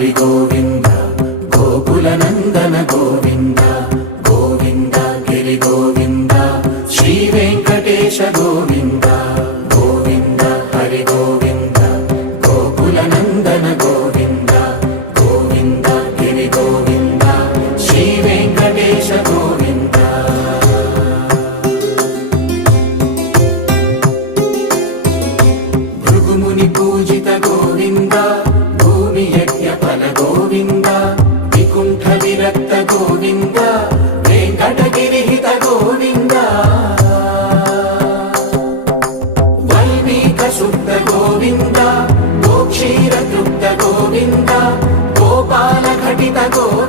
హరి గోవింద గోకుల నందన గోవింద గోవింద గిరి గోవింద శ్రీ వెంకటేశ గోవింద గోవింద హరి గోవింద గోకుల నందన గోవింద గోవింద గిరి గోవింద శ్రీ వెంకటేశ గోవింద భృగుముని పూజిత గోవింద భూమి యజ్ఞ ఫల గోవింద వికుంఠ విరక్త గోవింద వెంకటగిరిహిత గోవింద వల్మీక శుద్ధ గోవింద గోక్షీర తృప్త గోవింద గోపాల ఘటిత గోవింద